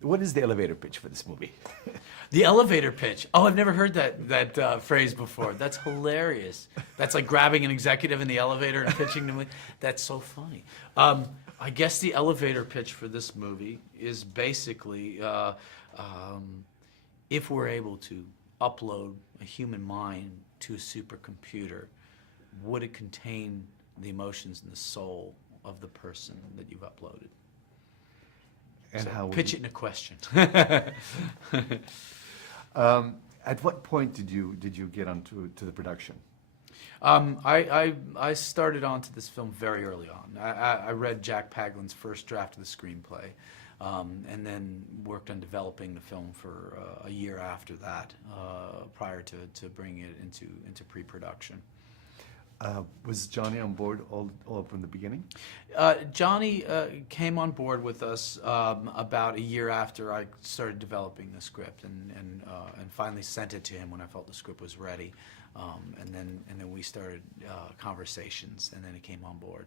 What is the elevator pitch for this movie? The elevator pitch. Oh, I've never heard that phrase before. That's hilarious. That's like grabbing an executive in the elevator and pitching them. That's so funny. I guess the elevator pitch for this movie is basically if we're able to upload a human mind to a supercomputer, would it contain the emotions and the soul of the person that you've uploaded? And so how would pitch you... it in a question. At what point did you get onto the production? I started onto this film very early on. I read Jack Paglin's first draft of the screenplay, and then worked on developing the film for a year after that, prior to bringing it into pre-production. Was Johnny on board all from the beginning? Johnny came on board with us about a year after I started developing the script, and finally sent it to him when I felt the script was ready, and then we started conversations, and then he came on board.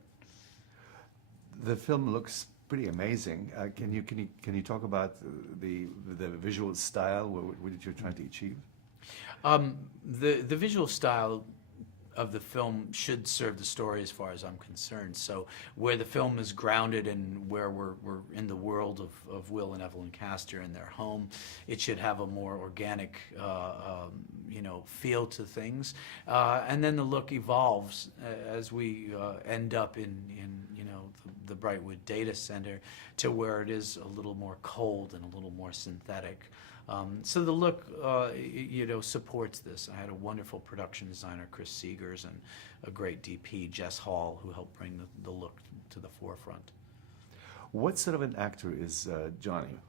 The film looks pretty amazing. Can you talk about the visual style? What you're trying to achieve? The visual style of the film should serve the story as far as I'm concerned. So where the film is grounded and where we're in the world of Will and Evelyn Castor in their home, it should have a more organic feel to things. And then the look evolves as we end up in the Brightwood data center to where it is a little more cold and a little more synthetic. So the look, supports this. I had a wonderful production designer, Chris Seegers, and a great DP, Jess Hall, who helped bring the look to the forefront. What sort of an actor is Johnny?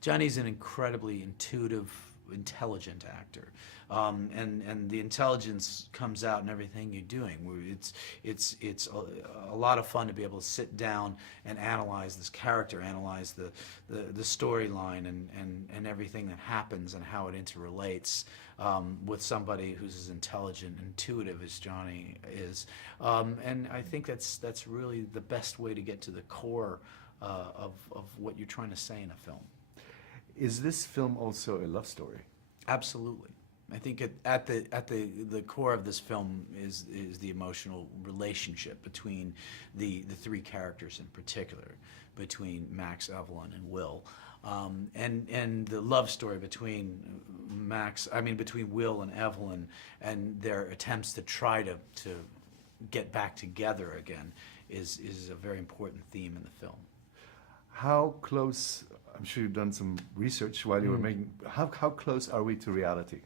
Johnny's an incredibly intuitive, intelligent actor, and the intelligence comes out in everything you're doing. It's a lot of fun to be able to sit down and analyze this character, analyze the storyline and everything that happens and how it interrelates with somebody who's as intelligent and intuitive as Johnny is. And I think that's really the best way to get to the core of what you're trying to say in a film. Is this film also a love story? Absolutely. I think at the core of this film is the emotional relationship between the three characters in particular, between Max, Evelyn, and Will, and the love story between between Will and Evelyn and their attempts to try to get back together again is a very important theme in the film. How close? I'm sure you've done some research while you were making. How close are we to reality?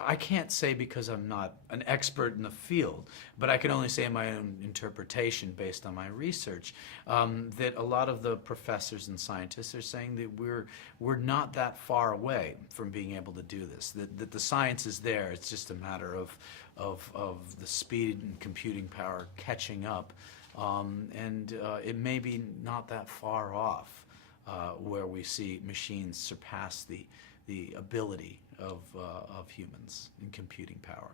I can't say because I'm not an expert in the field, but I can only say my own interpretation based on my research, that a lot of the professors and scientists are saying that we're not that far away from being able to do this, that the science is there. It's just a matter of the speed and computing power catching up, and it may be not that far off where we see machines surpass the ability of humans in computing power.